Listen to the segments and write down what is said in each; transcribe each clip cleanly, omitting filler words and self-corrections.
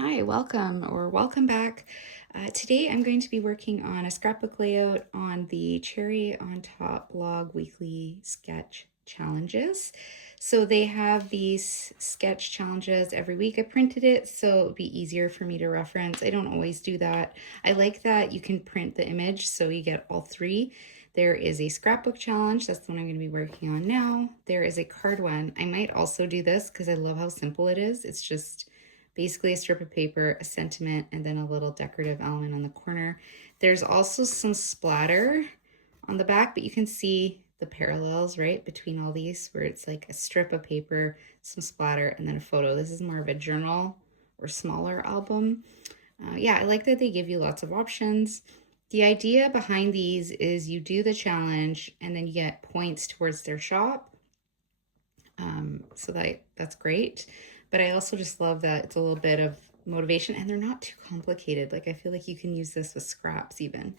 Hi, welcome back. Today I'm going to be working on a scrapbook layout on the Cherry on Top blog weekly sketch challenges. So they have these sketch challenges every week. I printed it so it would be easier for me to reference. I don't always do that. I like that you can print the image so you get all three. There is a scrapbook challenge. That's the one I'm going to be working on now. There is a card one. I might also do this because I love how simple it is. It's just basically a strip of paper, a sentiment, and then a little decorative element on the corner. There's also some splatter on the back, but you can see the parallels, right, between all these, where it's like a strip of paper, some splatter, and then a photo. This is more of a journal or smaller album. Yeah, I like that they give you lots of options. The idea behind these is you do the challenge and then you get points towards their shop. So that's great. But I also just love that it's a little bit of motivation and they're not too complicated. Like I feel like you can use this with scraps even.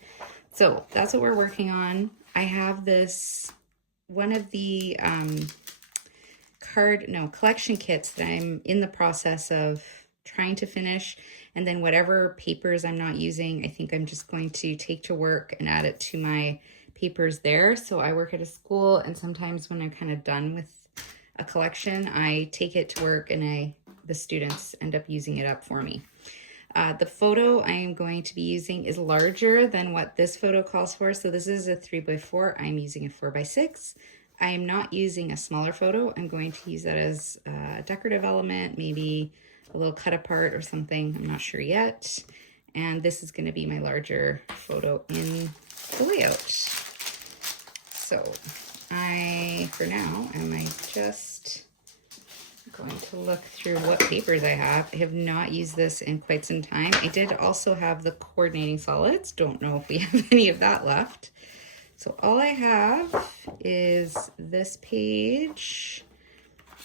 So that's what we're working on. I have this, one of the collection kits that I'm in the process of trying to finish. And then whatever papers I'm not using, I think I'm just going to take to work and add it to my papers there. So I work at a school and sometimes when I'm kind of done with a collection, I take it to work and the students end up using it up for me. The photo I am going to be using is larger than what this photo calls for. So this is a 3x4. I'm using a 4x6. I am not using a smaller photo. I'm going to use that as a decorative element, maybe a little cut apart or something. I'm not sure yet. And this is going to be my larger photo in the layout. So for now, am I just going to look through what papers I have. I have not used this in quite some time. I did also have the coordinating solids. Don't know if we have any of that left. So all I have is this page,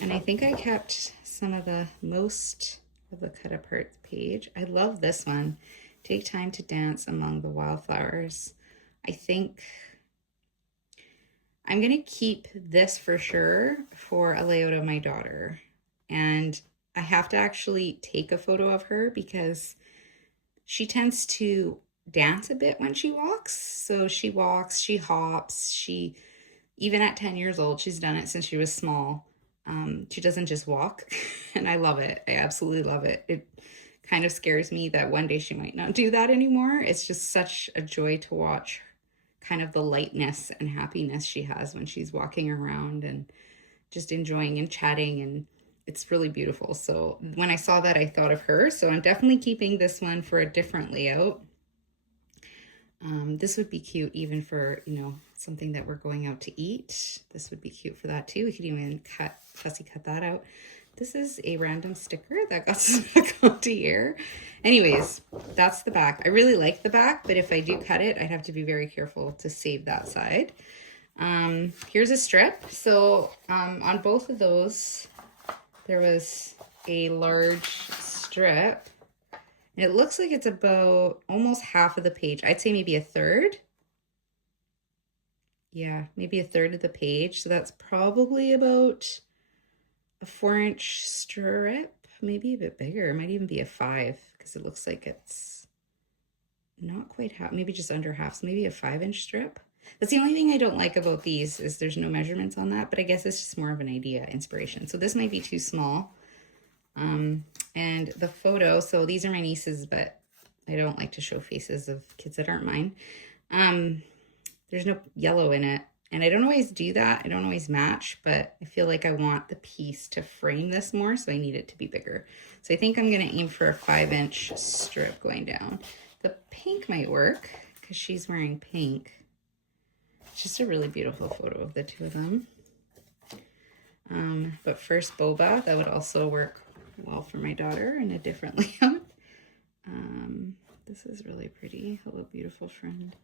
and I think I kept some of the most of the cut apart page. I love this one. Take time to dance among the wildflowers. I think I'm going to keep this for sure for a layout of my daughter. And I have to actually take a photo of her because she tends to dance a bit when she walks. So she walks, she hops, even at 10 years old, she's done it since she was small. She doesn't just walk and I love it. I absolutely love it. It kind of scares me that one day she might not do that anymore. It's just such a joy to watch kind of the lightness and happiness she has when she's walking around and just enjoying and chatting, and it's really beautiful. So when I saw that, I thought of her. So I'm definitely keeping this one for a different layout. This would be cute even for, something that we're going out to eat. This would be cute for that too. We could even fussy cut that out. This is a random sticker that got stuck onto here. Anyways, that's the back. I really like the back, but if I do cut it, I'd have to be very careful to save that side. Here's a strip. So on both of those, there was a large strip. And it looks like it's about almost half of the page. I'd say maybe a third. Yeah, maybe a third of the page. So that's probably about a 4-inch strip, maybe a bit bigger. It might even be a 5 because it looks like it's not quite half, maybe just under half. So maybe a 5-inch strip. That's the only thing I don't like about these is there's no measurements on that, but I guess it's just more of an idea, inspiration. So this might be too small. And the photo, so these are my nieces, but I don't like to show faces of kids that aren't mine. There's no yellow in it. And I don't always do that. I don't always match, but I feel like I want the piece to frame this more, so I need it to be bigger. So I think I'm going to aim for a 5-inch strip going down. The pink might work because she's wearing pink. It's just a really beautiful photo of the two of them. But first boba, that would also work well for my daughter in a different layout. This is really pretty. Hello, beautiful friend.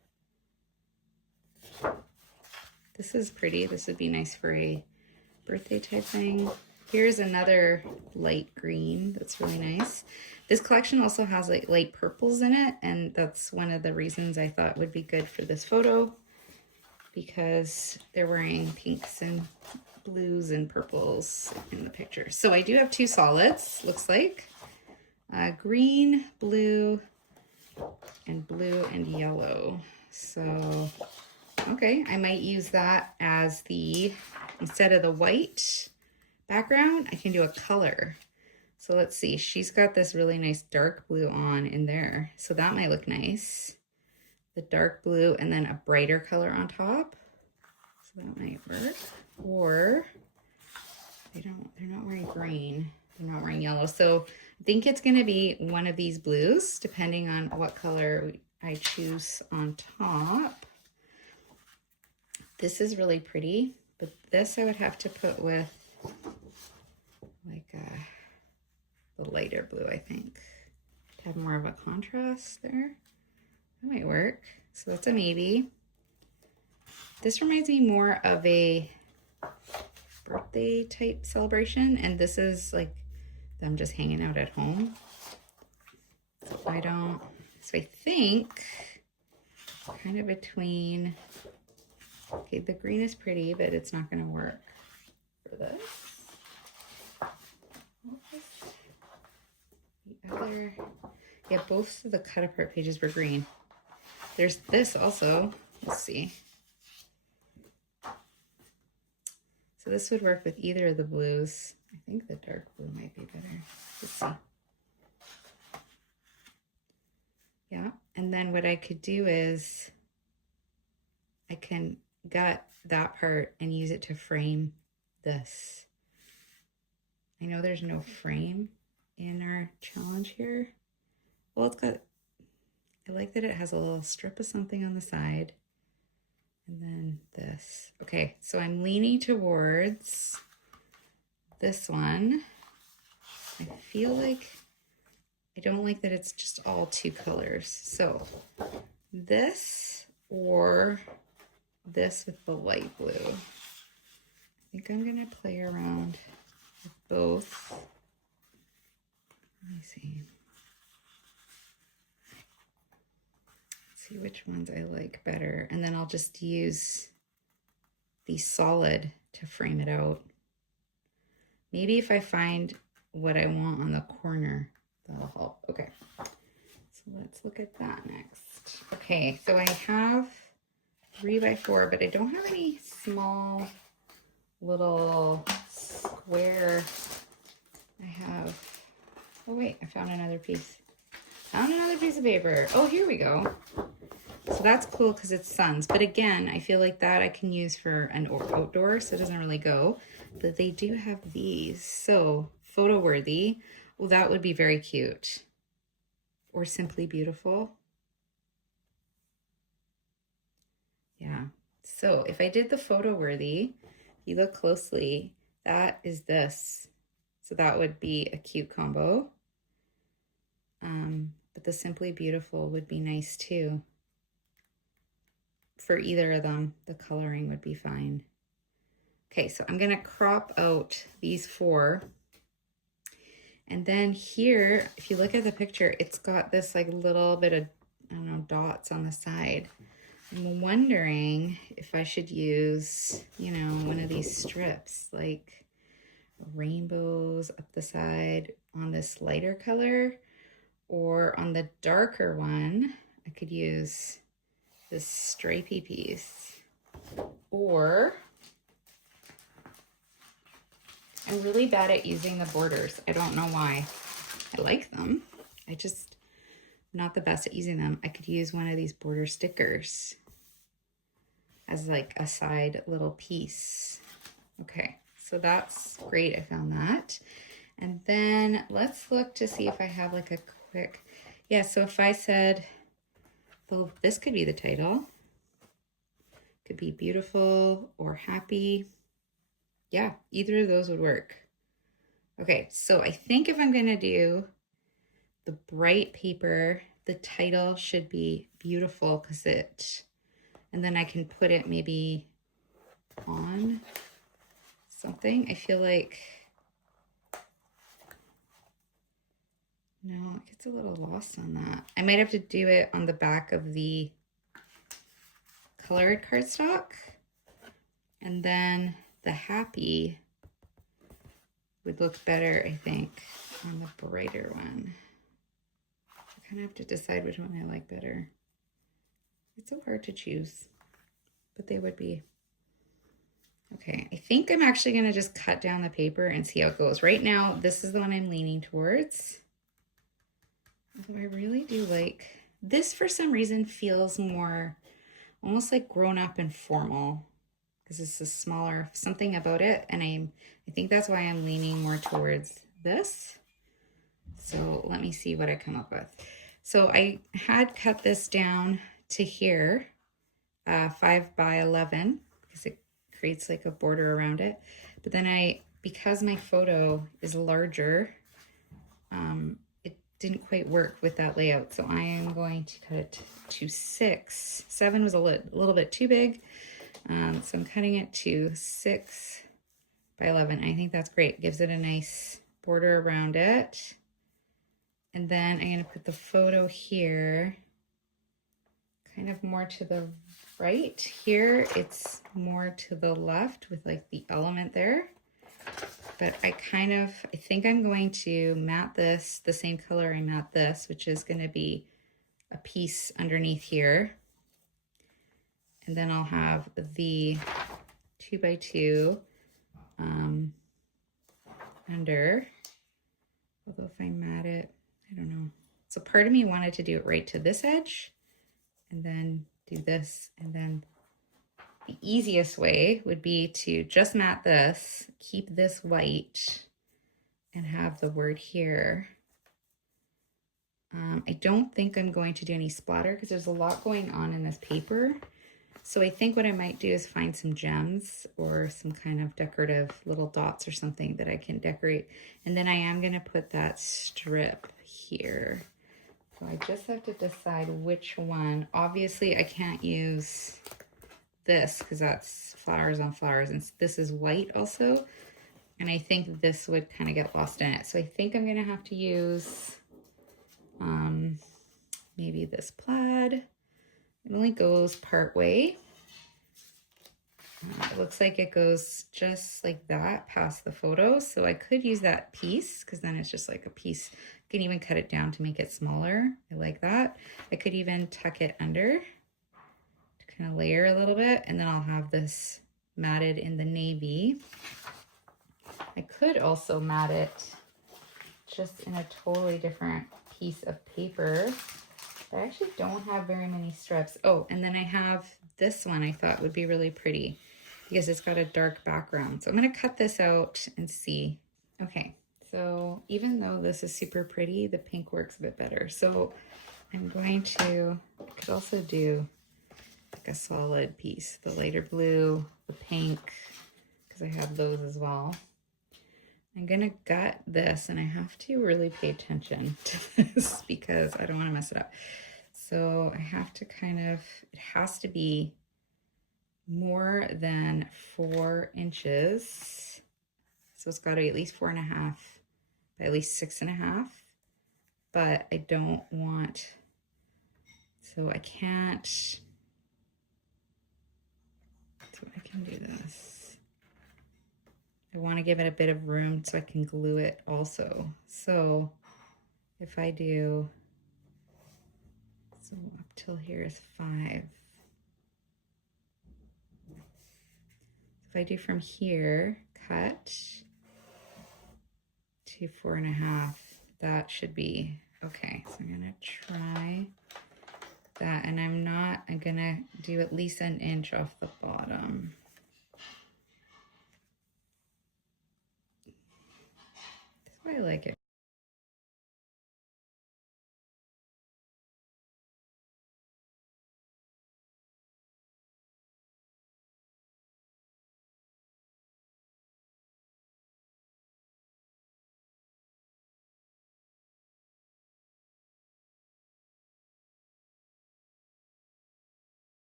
This is pretty. This would be nice for a birthday type thing. Here's another light green that's really nice. This collection also has like light purples in it, and that's one of the reasons I thought would be good for this photo because they're wearing pinks and blues and purples in the picture. So I do have 2 solids, looks like. green, blue and yellow. So, okay, I might use that as the, instead of the white background, I can do a color. So let's see, she's got this really nice dark blue on in there. So that might look nice. The dark blue and then a brighter color on top. So that might work. Or they're not wearing green. They're not wearing yellow. So I think it's gonna be one of these blues, depending on what color I choose on top. This is really pretty, but this I would have to put with like the lighter blue, I think, to have more of a contrast there. That might work. So that's a maybe. This reminds me more of a birthday type celebration, and this is like them just hanging out at home. So I think kind of between, okay, the green is pretty, but it's not gonna work for this. The other, yeah, both of the cut apart pages were green. There's this also, let's see. So this would work with either of the blues. I think the dark blue might be better. Let's see. Yeah, and then what I could do is I can gut that part and use it to frame this. I know there's no frame in our challenge here. Well, it's got, I like that it has a little strip of something on the side. And then this. Okay, so I'm leaning towards this one. I feel like I don't like that it's just all two colors. So this or this with the light blue. I think I'm gonna play around with both. Let me see. See which ones I like better, and then I'll just use the solid to frame it out. Maybe if I find what I want on the corner, that'll help. Okay, so let's look at that next. Okay, so I have 3x4, but I don't have any small little square. I have, oh wait, I found another piece. Found another piece of paper. Oh, here we go. So that's cool because it's suns. But again, I feel like that I can use for an outdoor, so it doesn't really go. But they do have these. So photo worthy. Well, that would be very cute. Or simply beautiful. Yeah. So if I did the photo worthy, you look closely, that is this. So that would be a cute combo. But the simply beautiful would be nice too. For either of them, the coloring would be fine. Okay, so I'm gonna crop out these four. And then here, if you look at the picture, it's got this like little bit of, I don't know, dots on the side. I'm wondering if I should use, you know, one of these strips, like rainbows up the side on this lighter color, or on the darker one, I could use this stripey piece. Or I'm really bad at using the borders. I don't know why. I like them. I just not the best at using them. I could use one of these border stickers as like a side little piece. Okay, so that's great. I found that. And then let's look to see if I have like a quick, yeah, so if I said, well, this could be the title. Could be beautiful or happy. Yeah, either of those would work. Okay, so I think if I'm gonna do the bright paper, the title should be beautiful because it, and then I can put it maybe on something. I feel like, no, it gets a little lost on that. I might have to do it on the back of the colored cardstock. And then the happy would look better, I think, on the brighter one. kind of have to decide which one I like better. It's so hard to choose, but they would be. Okay, I think I'm actually gonna just cut down the paper and see how it goes. Right now, this is the one I'm leaning towards. Although I really do like, this for some reason feels more, almost like grown up and formal. Because it's a smaller, something about it. And I think that's why I'm leaning more towards this. So let me see what I come up with. So I had cut this down to here, 5 by 11, because it creates like a border around it. But then because my photo is larger, it didn't quite work with that layout. So I am going to cut it to 6. 7 was a little bit too big. So I'm cutting it to 6 by 11. I think that's great. Gives it a nice border around it. And then I'm going to put the photo here, kind of more to the right. Here, it's more to the left with like the element there. But I think I'm going to mat this the same color I mat this, which is going to be a piece underneath here. And then I'll have the 2 by 2 under. Although if I mat it, I don't know. So part of me wanted to do it right to this edge and then do this. And then the easiest way would be to just mat this, keep this white, and have the word here. I don't think I'm going to do any splatter because there's a lot going on in this paper. So I think what I might do is find some gems or some kind of decorative little dots or something that I can decorate. And then I am going to put that strip here. So I just have to decide which one. Obviously, I can't use this because that's flowers on flowers. And this is white also. And I think this would kind of get lost in it. So I think I'm going to have to use maybe this plaid. It only goes part way. It looks like it goes just like that past the photo. So I could use that piece because then it's just like a piece. I can even cut it down to make it smaller. I like that. I could even tuck it under to kind of layer a little bit. And then I'll have this matted in the navy. I could also mat it just in a totally different piece of paper. I actually don't have very many strips. Oh, and then I have this one I thought would be really pretty because it's got a dark background. So I'm going to cut this out and see. Okay, so even though this is super pretty, the pink works a bit better. So I'm going to, I could also do like a solid piece, the lighter blue, the pink, because I have those as well. I'm going to gut this, and I have to really pay attention to this because I don't want to mess it up. So I have to kind of, it has to be more than 4 inches. So it's got to be at least 4.5 by at least 6.5. But I don't want, so I can't, so I can do this. I want to give it a bit of room so I can glue it also. So if I do, so up till here is 5. If I do from here, cut to 4.5, that should be okay. So I'm gonna try that, and I'm gonna do at least an inch off the bottom. I like it.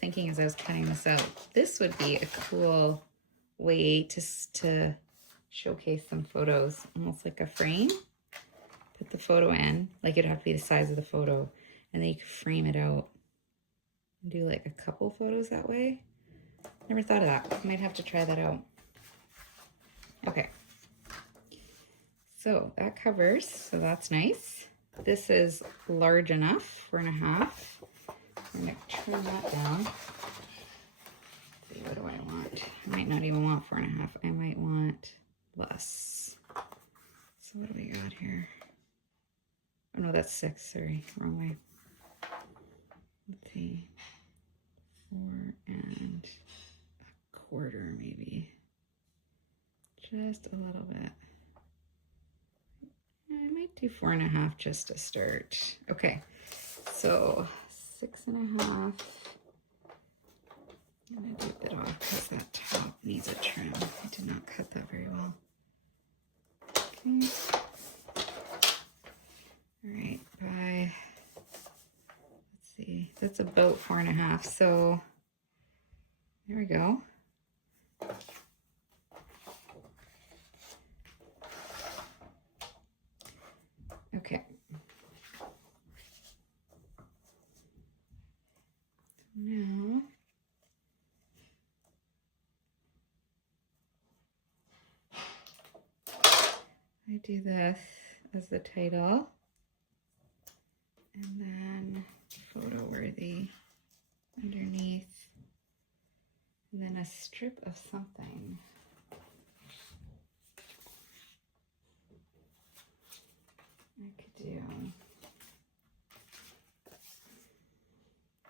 Thinking as I was cutting this out, this would be a cool way to showcase some photos, almost like a frame. Put the photo in, like it'd have to be the size of the photo, and then you could frame it out and do like a couple photos that way. Never thought of that. Might have to try that out. Okay. So that covers, so that's nice. This is large enough, 4.5. I'm gonna trim that down. Let's see, what do I want? I might not even want 4.5. I might want less. So what do we got here? Oh no, that's 6, sorry, wrong way. Let's see, 4.25 maybe. Just a little bit. I might do 4.5 just to start. Okay, so 6.5. I'm gonna do a bit off because that top needs a trim. I did not cut that very well. Okay. All right, let's see, that's about 4.5. So there we go. Okay. Now, I do this as the title, and then photo worthy underneath, and then a strip of something. I could do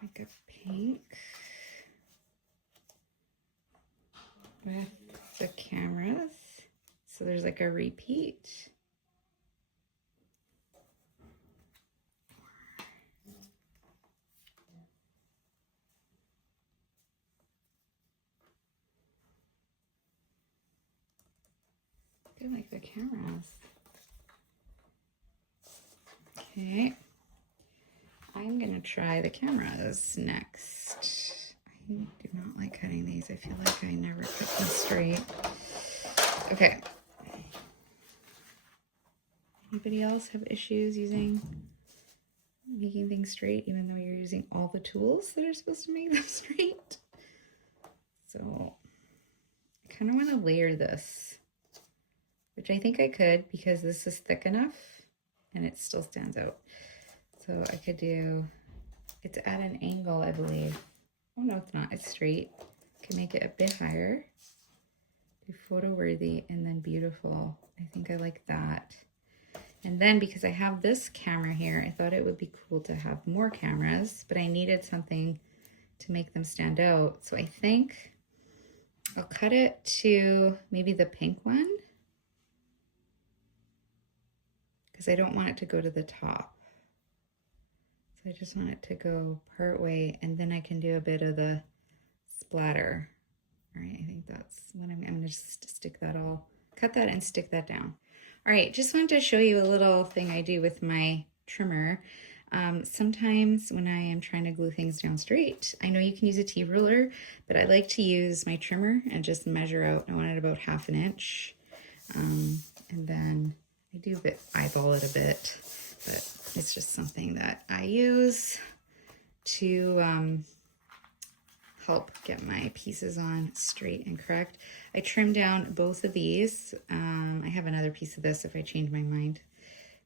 like a pink with the cameras. So there's like a repeat. I like the cameras. Okay. I'm gonna try the cameras next. I do not like cutting these. I feel like I never cut them straight. Okay. Anybody else have issues making things straight, even though you're using all the tools that are supposed to make them straight? So I kind of want to layer this, which I think I could because this is thick enough and it still stands out. So I could do, it's at an angle, I believe. Oh no, it's not, it's straight. I can make it a bit higher. Do photo worthy and then beautiful. I think I like that. And then because I have this camera here, I thought it would be cool to have more cameras, but I needed something to make them stand out. So I think I'll cut it to maybe the pink one, because I don't want it to go to the top. So I just want it to go part way, and then I can do a bit of the splatter. All right, I think that's what I'm gonna just stick that all, cut that and stick that down. All right, just wanted to show you a little thing I do with my trimmer. Sometimes when I am trying to glue things down straight, I know you can use a T-ruler, but I like to use my trimmer and just measure out. I want it about 1/2 inch. And then I do eyeball it a bit, but it's just something that I use to help get my pieces on straight and correct. I trim down both of these. I have another piece of this if I change my mind.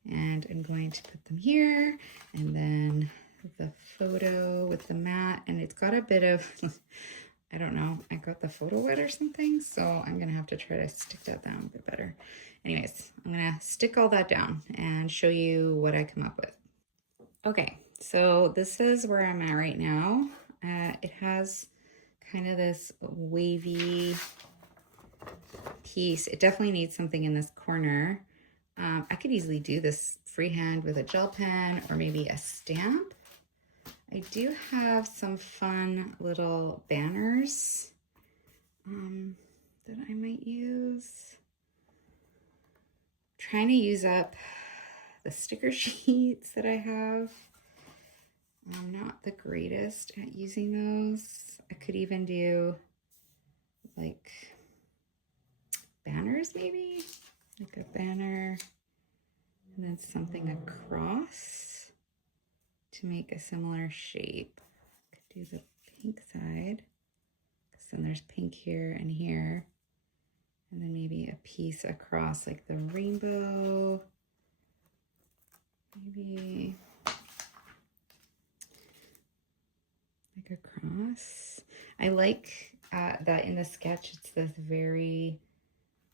And I'm going to put them here, and then the photo with the mat, and it's got a bit of, I don't know, I got the photo wet or something, so I'm gonna have to try to stick that down a bit better. Anyways, I'm gonna stick all that down and show you what I come up with. Okay, so this is where I'm at right now. It has kind of this wavy piece. It definitely needs something in this corner. I could easily do this freehand with a gel pen or maybe a stamp. I do have some fun little banners that I might use. I'm trying to use up the sticker sheets that I have. I'm not the greatest at using those. I could even do like banners maybe, like a banner and then something across to make a similar shape. I could do the pink side because and there's pink here and here. And then maybe a piece across like the rainbow. Maybe like a cross. I like that in the sketch, it's this very,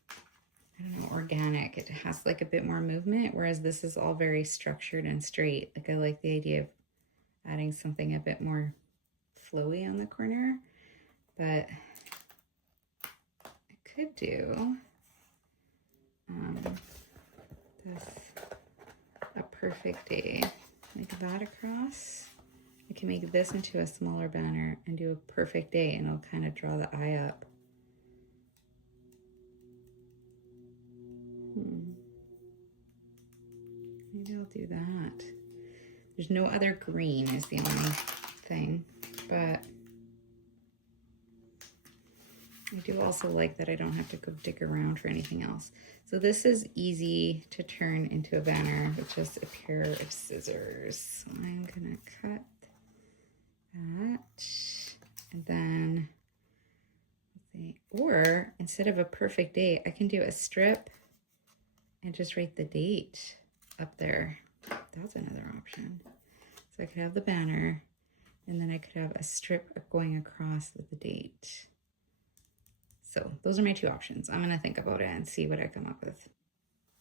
I don't know, organic. It has like a bit more movement, whereas this is all very structured and straight. Like I like the idea of adding something a bit more flowy on the corner, but I could do this a perfect day, like that across. I can make this into a smaller banner and do a perfect day, and it'll kind of draw the eye up. Maybe I'll do that. There's no other green is the only thing, but I do also like that I don't have to go dig around for anything else. So this is easy to turn into a banner with just a pair of scissors. So I'm gonna cut that, and then let's see, or instead of a perfect date, I can do a strip and just write the date up there. That's another option. So I could have the banner, and then I could have a strip going across with the date. So those are my two options. I'm gonna think about it and see what I come up with.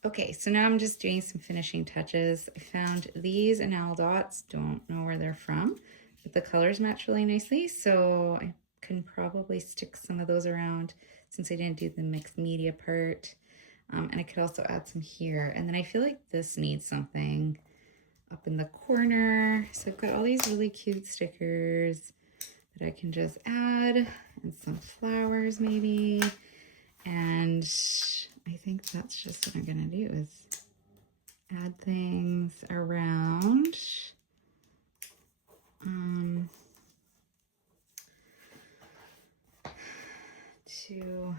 Okay, so now I'm just doing some finishing touches. I found these enamel dots, don't know where they're from, but the colors match really nicely. So I can probably stick some of those around since I didn't do the mixed media part. And I could also add some here. And then I feel like this needs something up in the corner. So I've got all these really cute stickers that I can just add, and some flowers maybe. And I think that's just what I'm gonna do, is add things around. To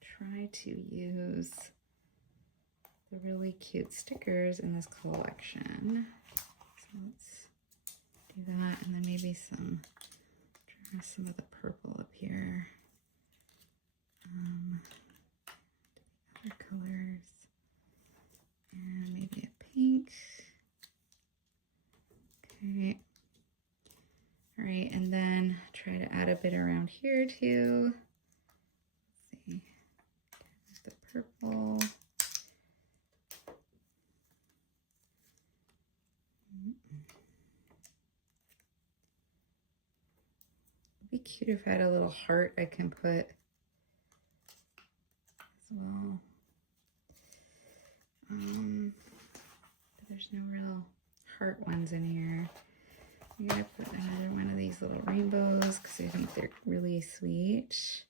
try to use the really cute stickers in this collection. So let's do that, and then maybe some of the purple up here. Other colors, and maybe a pink. Okay. All right, and then try to add a bit around here too. Let's see, the purple. It'd be cute if I had a little heart I can put as well. But there's no real heart ones in here. I'm gonna put another one of these little rainbows because I think they're really sweet.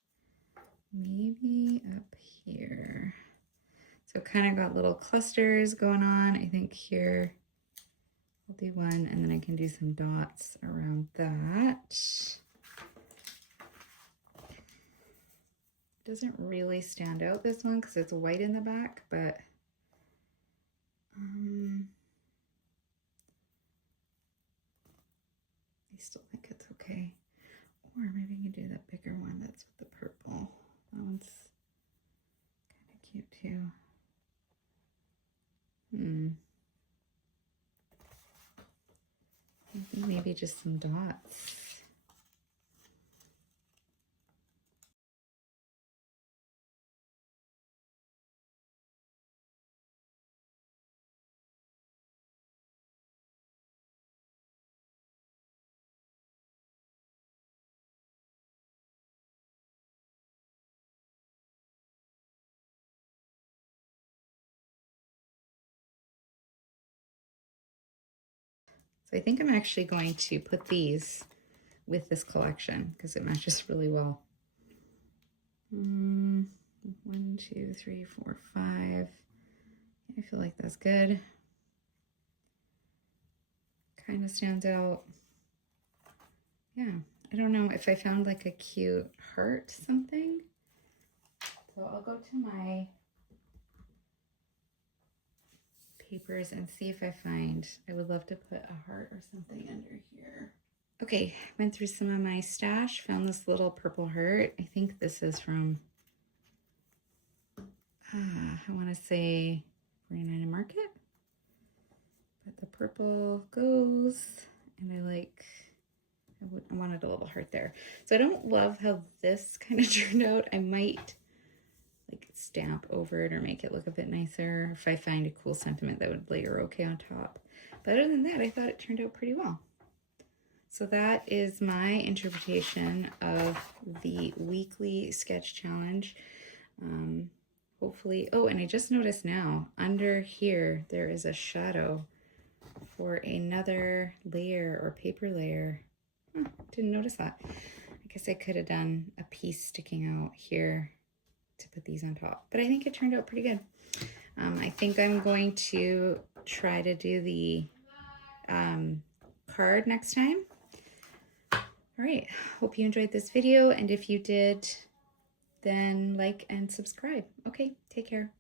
Maybe up here. So kind of got little clusters going on. I think here I'll do one, and then I can do some dots around that. Doesn't really stand out, this one, because it's white in the back, but I still think it's okay. Or maybe you can do that bigger one that's with the purple. That one's kind of cute too. Maybe just some dots. So I think I'm actually going to put these with this collection because it matches really well. 1, 2, 3, 4, 5. I feel like that's good. Kind of stands out. Yeah, I don't know if I found like a cute heart something. So I'll go to my papers and see if I find, I would love to put a heart or something under here. Okay, went through some of my stash, found this little purple heart. I think this is from, I want to say 49 Market. But the purple goes, and I wanted a little heart there. So I don't love how this kind of turned out. I might like stamp over it or make it look a bit nicer if I find a cool sentiment that would layer okay on top. But other than that, I thought it turned out pretty well. So that is my interpretation of the weekly sketch challenge. Hopefully, oh, and I just noticed now, under here, there is a shadow for another layer or paper layer. Didn't notice that. I guess I could have done a piece sticking out here to put these on top, but I think it turned out pretty good. I think I'm going to try to do the card next time. All right, hope you enjoyed this video, and if you did, then like and subscribe. Okay, take care.